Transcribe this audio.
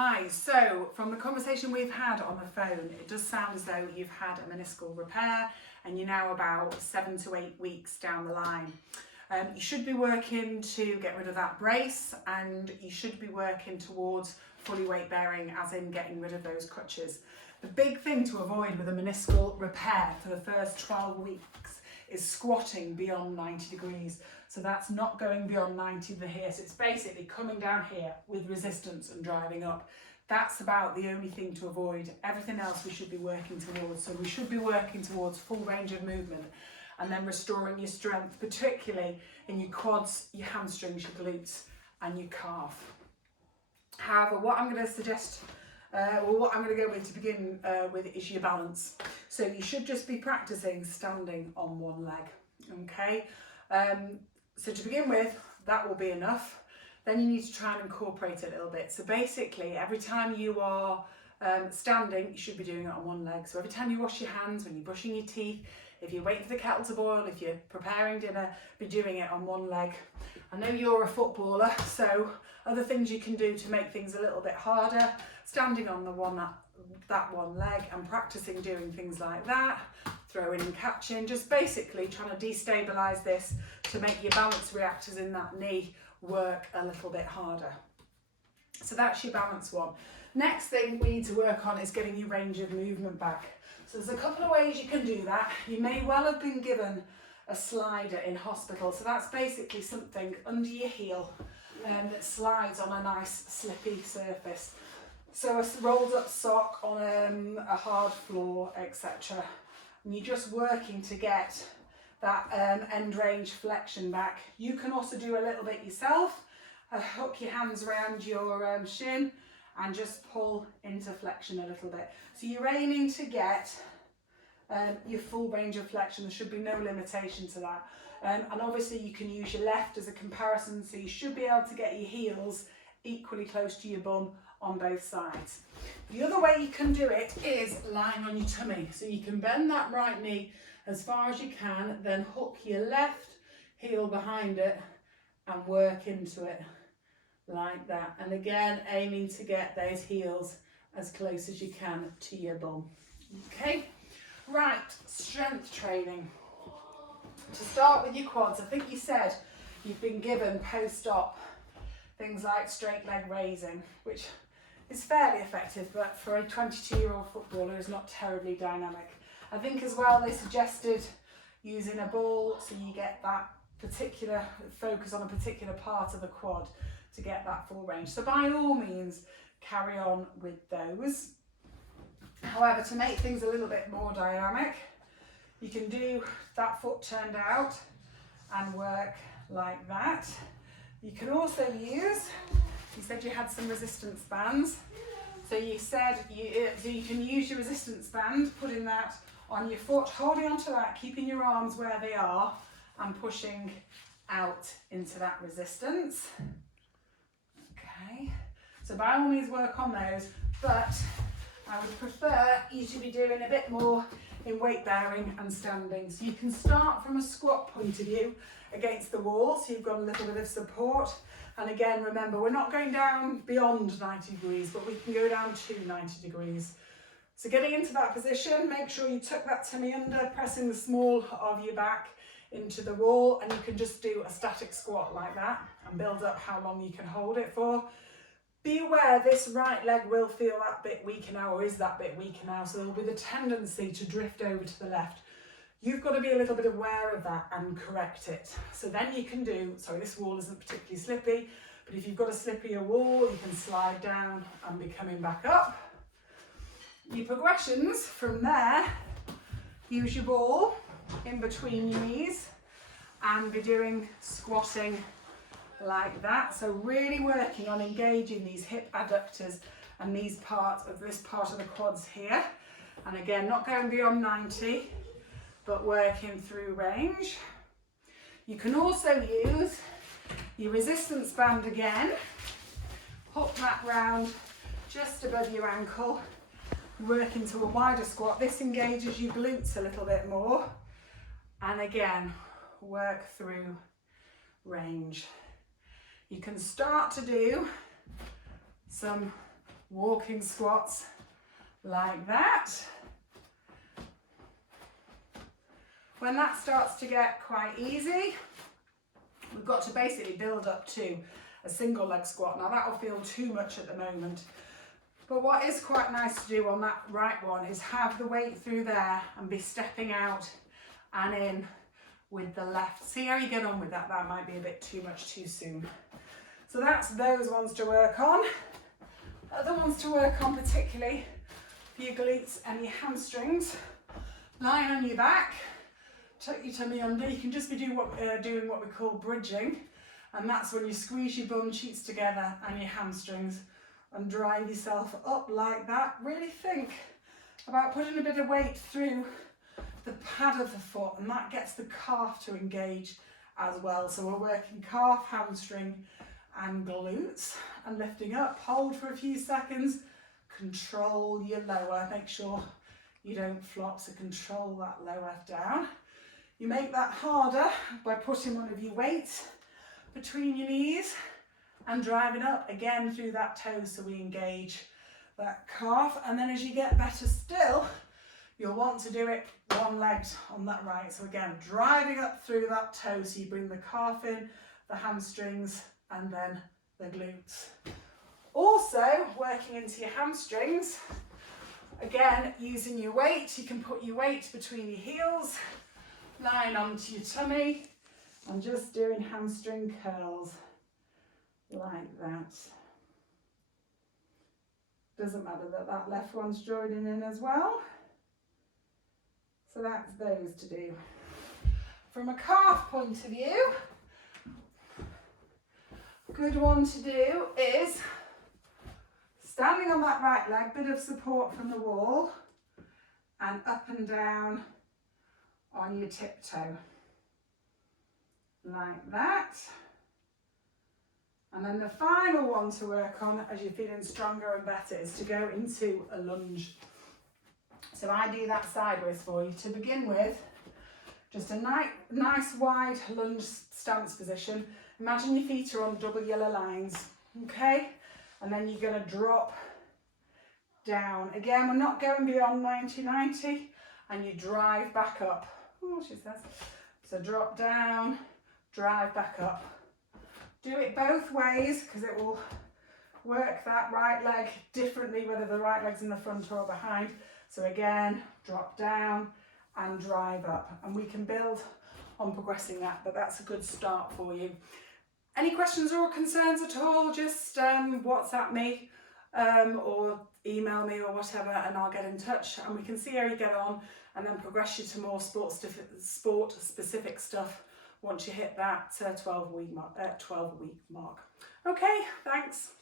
Hi, so from the conversation we've had on the phone, it does sound as though you've had a meniscal repair and you're now about 7 to 8 weeks down the line. You should be working to get rid of that brace, and you should be working towards fully weight bearing, as in getting rid of those crutches. The big thing to avoid with a meniscal repair for the first 12 weeks is squatting beyond 90 degrees. So that's not going beyond 90 to here. So it's basically coming down here with resistance and driving up. That's about the only thing to avoid. Everything else we should be working towards. So we should be working towards full range of movement and then restoring your strength, particularly in your quads, your hamstrings, your glutes and your calf. However, what I'm going to suggest, what I'm going to go with to begin with is your balance. So you should just be practicing standing on one leg, okay? So to begin with, that will be enough. Then you need to try and incorporate it a little bit. So basically, every time you are standing, you should be doing it on one leg. So every time you wash your hands, when you're brushing your teeth, if you're waiting for the kettle to boil, if you're preparing dinner, be doing it on one leg. I know you're a footballer, so other things you can do to make things a little bit harder, standing on that one leg and practicing doing things like that, throwing and catching, just basically trying to destabilise this to make your balance reactors in that knee work a little bit harder. So that's your balance one. Next thing we need to work on is getting your range of movement back. So there's a couple of ways you can do that. You may well have been given a slider in hospital. So that's basically something under your heel that slides on a nice slippy surface. So a rolled up sock on a hard floor, etc. And you're just working to get that end range flexion back. You can also do a little bit yourself. Hook your hands around your shin and just pull into flexion a little bit. So you're aiming to get your full range of flexion. There should be no limitation to that. And obviously you can use your left as a comparison, so you should be able to get your heels equally close to your bum on both sides. The other way you can do it is lying on your tummy. So you can bend that right knee as far as you can, then hook your left heel behind it and work into it like that. And again, aiming to get those heels as close as you can to your bum. Okay, right, strength training. To start with your quads, I think you said you've been given post-op things like straight leg raising, which is fairly effective, but for a 22-year-old footballer is not terribly dynamic. I think as well they suggested using a ball so you get that particular focus on a particular part of the quad to get that full range. So by all means, carry on with those. However, to make things a little bit more dynamic, you can do that foot turned out and work like that. You can also use, you said you had some resistance bands. So you said you can use your resistance band, putting that on your foot, holding onto that, keeping your arms where they are and pushing out into that resistance. Okay, so by all means work on those, but I would prefer you to be doing a bit more in weight bearing and standing. So you can start from a squat point of view against the wall, so you've got a little bit of support. And again, remember, we're not going down beyond 90 degrees, but we can go down to 90 degrees. So getting into that position, make sure you tuck that tummy under, pressing the small of your back into the wall, and you can just do a static squat like that and build up how long you can hold it for. Be aware this right leg will feel that bit weaker now, or is that bit weaker now, so there'll be the tendency to drift over to the left. You've got to be a little bit aware of that and correct it. So then you can do, sorry, this wall isn't particularly slippy, but if you've got a slippier wall, you can slide down and be coming back up. Your progressions from there, use your ball in between your knees and be doing squatting like that. So really working on engaging these hip adductors and these parts of this part of the quads here. And again, not going beyond 90, but working through range. You can also use your resistance band again, hook that round just above your ankle, work into a wider squat. This engages your glutes a little bit more. And again, work through range. You can start to do some walking squats like that. When that starts to get quite easy, we've got to basically build up to a single leg squat. Now that'll feel too much at the moment, but what is quite nice to do on that right one is have the weight through there and be stepping out and in with the left. See how you get on with that. That might be a bit too much too soon. So that's those ones to work on. Other ones to work on, particularly for your glutes and your hamstrings. Lying on your back, tuck your tummy under. You can just be doing what we call bridging, and that's when you squeeze your bum cheeks together and your hamstrings and drive yourself up like that. Really think about putting a bit of weight through the pad of the foot, and that gets the calf to engage as well. So we're working calf, hamstring and glutes, and lifting up. Hold for a few seconds, control your lower, make sure you don't flop, so control that lower down. You make that harder by putting one of your weights between your knees and driving up again through that toe, so we engage that calf. And then as you get better still, you'll want to do it one leg on that right. So again, driving up through that toe, so you bring the calf in, the hamstrings, and then the glutes. Also working into your hamstrings, again using your weight. You can put your weight between your heels, lying onto your tummy, and just doing hamstring curls like that. Doesn't matter that that left one's joining in as well. So that's those to do. From a calf point of view, a good one to do is standing on that right leg, bit of support from the wall, and up and down on your tiptoe, like that. And then the final one to work on as you're feeling stronger and better is to go into a lunge. So I do that sideways for you. To begin with, just a nice wide lunge stance position. Imagine your feet are on double yellow lines, okay? And then you're going to drop down. Again, we're not going beyond 90-90, and you drive back up. Oh, she says. So drop down, drive back up. Do it both ways because it will work that right leg differently, whether the right leg's in the front or behind. So again, drop down and drive up, and we can build on progressing that, but that's a good start for you. Any questions or concerns at all, just WhatsApp me or email me or whatever, and I'll get in touch and we can see how you get on, and then progress you to more sport specific stuff once you hit that 12-week mark. Okay, thanks.